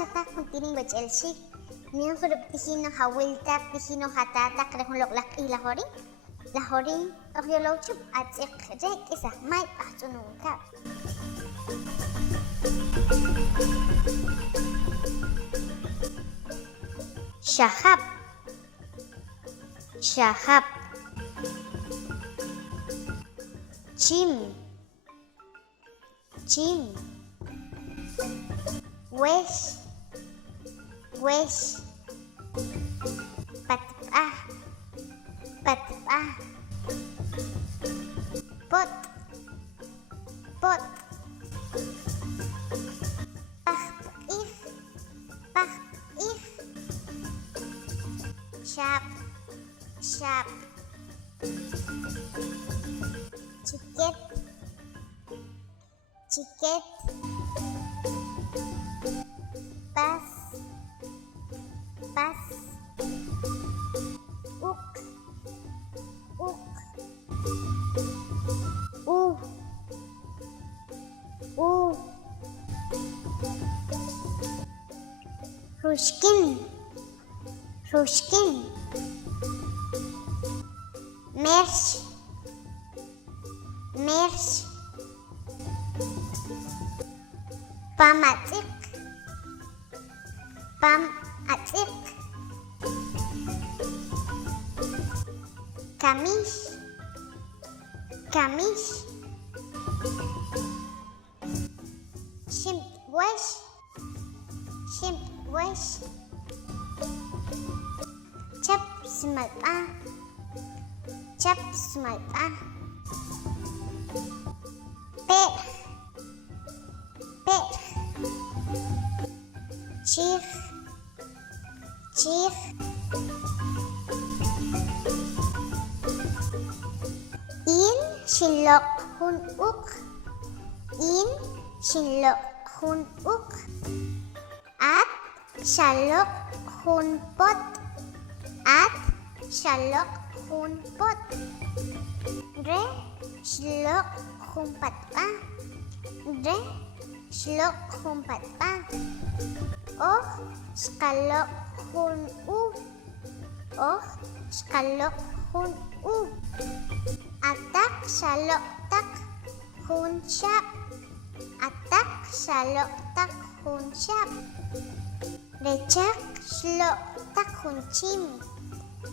chatak kuntining bachelshik. Niang kurup tihino hawiltak tihino hatatak rehulok lak ilahori. Lahori ohyolo chup atsik rek isa mai ahtunungka. Syahab. Syahab. Jim. Jim. Wish. Wish. Patpah. Patpah. Pot. Pot. Pah-if. Pah-if. Shop. Shop. Chicket. Chicket. Pas. Pas. Uk. Uk. Rushkin. Rushkin. Merch. Merch. Pamatik. Pamatik. Kamis. Kamis. Shimp-wash. Shimp-wash. Chap sumalpa. Chap sumalpa. Pe. Pe. Chief. Chief. In shilok hun uk. In shilok hun uk. At shalok hun pot. At shalok hun pot. Re shalok hun patpa. Re shalok hun patpa. Oh skalok hun u. Oh skalok hun u. Atak shalok tak hun shap. Atak shalok tak hun shap. Recak shlok tak hun chim.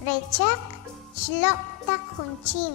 Recak shlok tak hun chim.